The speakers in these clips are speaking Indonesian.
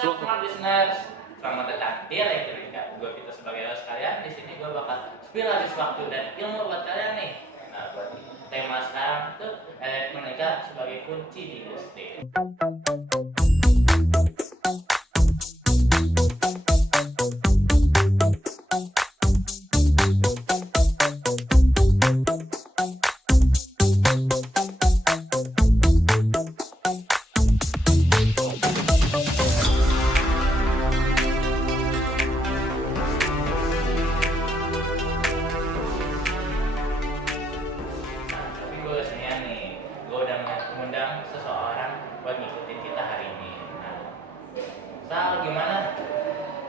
What's up, smart listeners? Selamat datang di Elektronika. Gue Vito sebagai host kalian. Di sini gue bakal spill habis waktu dan ilmu buat kalian nih. Nah, buat tema sekarang itu elektronika sebagai kunci di industri. Mengundang seseorang buat ngikutin kita hari ini. Nah, Sal, gimana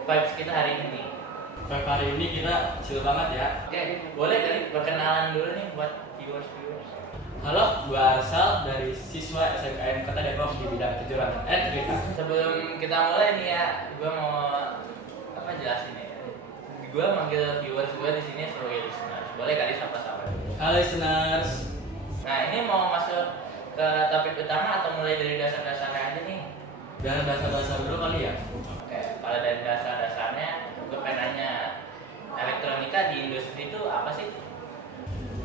vibes kita hari ini? Vibe hari ini kita chill banget ya. Oke, boleh kali perkenalan dulu nih buat viewers. Halo, gua Sal dari siswa SMKN Kota Depok di bidang kejuruan elektronika. Sebelum kita mulai nih ya, gue mau jelasin ya. Gue manggil viewers gue di sini sebagai listeners. Boleh kali sapa-sapa. Halo listeners. Nah, ini mau masuk ke topik utama atau mulai dari dasar-dasarnya aja nih? Dari dasar-dasar dulu kali ya. Oke, kalau dari dasar-dasarnya, gue pengen nanya, elektronika di industri itu apa sih?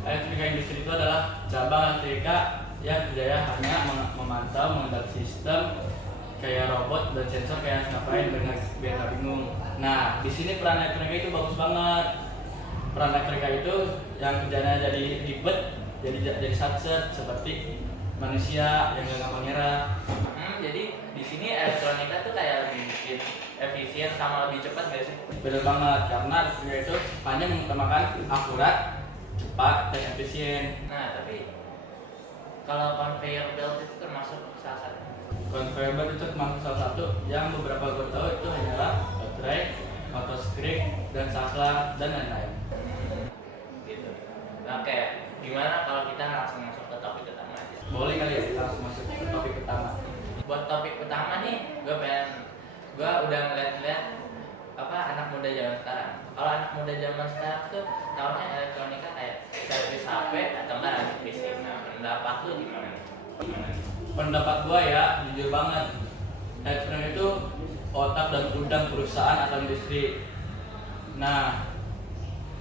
Elektronika industri itu adalah cabang elektronika yang kerjanya hanya memantau, mengendalikan sistem kayak robot dan sensor kayak ngapain biar nggak bingung. Nah, di sini peran elektronika itu bagus banget. Peran elektronika itu yang kerjanya jadi ribet, jadi satset seperti manusia yang nggak gampang nyerah. Jadi di sini elektronika tuh kayak lebih bikin efisien sama lebih cepat gak sih? Bener banget, karena elektronika itu hanya mengutamakan akurat, cepat, dan efisien. Nah, tapi kalau conveyor belt itu termasuk salah satu. Conveyor belt itu termasuk salah satu yang beberapa gue tahu itu hanyalah baterai, motoscreen, dan saklar, dan lain-lain. Gitu. Oke, gimana kalau kita langsung masuk ke topik utama aja? Boleh kali ya kita langsung masuk ke topik pertama. Buat topik utama nih, gue udah ngeliat anak muda zaman sekarang. Kalau anak muda zaman sekarang tuh taunya elektronika kayak servis HP atau enggak ranting listrik. Nah, pendapat lu gimana nih? Pendapat gua ya, jujur banget, elektronika itu otak dan gudang perusahaan atau industri. Nah,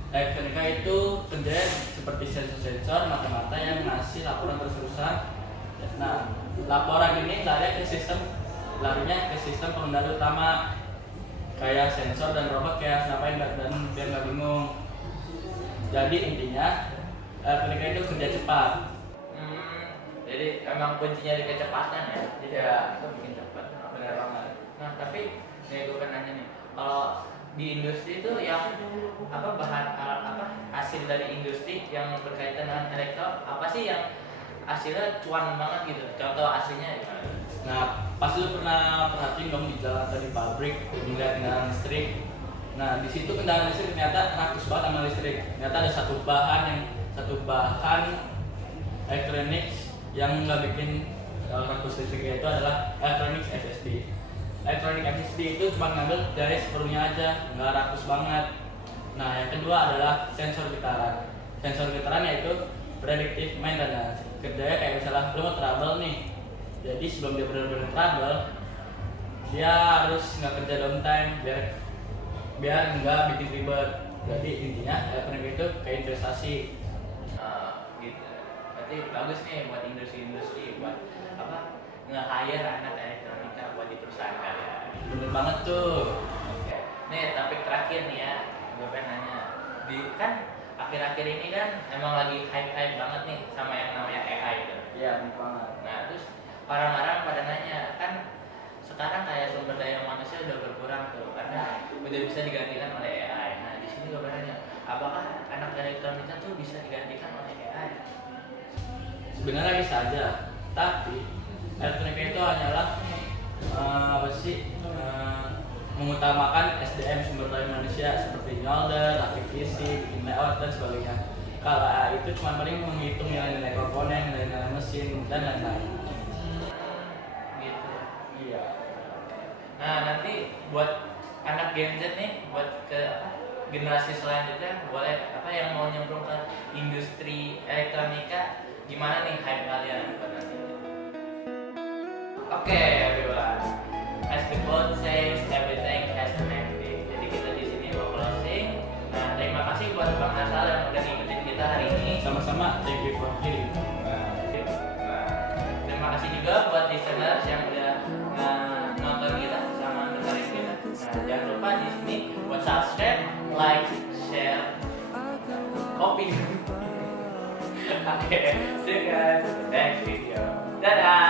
elektronika itu kerjanya seperti sensor-sensor mata-mata yang ngasih laporan terus-terusan. Nah, laporan ini larinya ke sistem pengendali utama kayak sensor dan robot kayak ngapain dan biar nggak bingung. Jadi intinya elektronika itu kerja cepat. Jadi emang kuncinya di kecepatan ya. Jadi itu bikin cepat. Benar banget. Nah, tapi nih gue kan nanya nih, kalau di industri itu yang hasil dari industri yang berkaitan dengan elektro apa sih yang hasilnya cuan banget gitu? Contoh aslinya gimana? Nah, pasti lu pernah perhatiin dong di jalan atau di pabrik melihat kendaraan listrik. Nah, di situ kendaraan listrik ternyata rakus banget sama listrik. Ternyata ada satu bahan elektronik yang nggak bikin rakus listrik, itu adalah elektronik FSD. Elektronik FSD itu cuma ngambil dari sepenuhnya aja, nggak rakus banget. Nah, yang kedua adalah sensor getaran. Sensor getaran yaitu predictive maintenance. Kerjanya kayak misalnya lu mau trouble nih. Jadi sebelum dia benar-benar trouble, dia harus nggak kerja downtime biar nggak bikin ribet. Jadi intinya elektronik itu kayak investasi. Gitu. Berarti bagus nih buat industri-industri buat nge-hire anak elektronika buat di perusahaan kalian. Bener banget tuh. Oke. Nih topik terakhir nih ya, gue pengen nanya. Kan akhir-akhir ini kan emang lagi hype banget nih sama yang namanya AI gitu. Iya, bener banget. Nah, terus orang-orang pada nanya, kan sekarang kayak sumber daya manusia udah berkurang tuh karena udah bisa digantikan oleh AI. Nah, di sini gue pengen nanya, apakah anak elektronika tuh bisa digantikan oleh AI? Sebenarnya bisa aja, tapi elektronika itu hanyalah mengutamakan SDM sumber daya manusia seperti nyolder, rakit PC, bikin layout dan sebagainya. Kalau AI itu cuma paling menghitung nilai-nilai komponen, nilai-nilai mesin dan lain-lain. Gitu. Iya. Nah, nanti buat anak Gen Z nih, buat generasi selanjutnya boleh yang mau nyemplung ke industri elektronika, gimana nih hype kalian buat nanti? Oke, everyone. As the quote say, thank you for hearing. Nah, terima kasih juga buat listeners yang udah nonton kita sama dengerin kita. Nah, jangan lupa di sini buat subscribe, like, share, copy. Oke, see you guys in the next video. Dadah.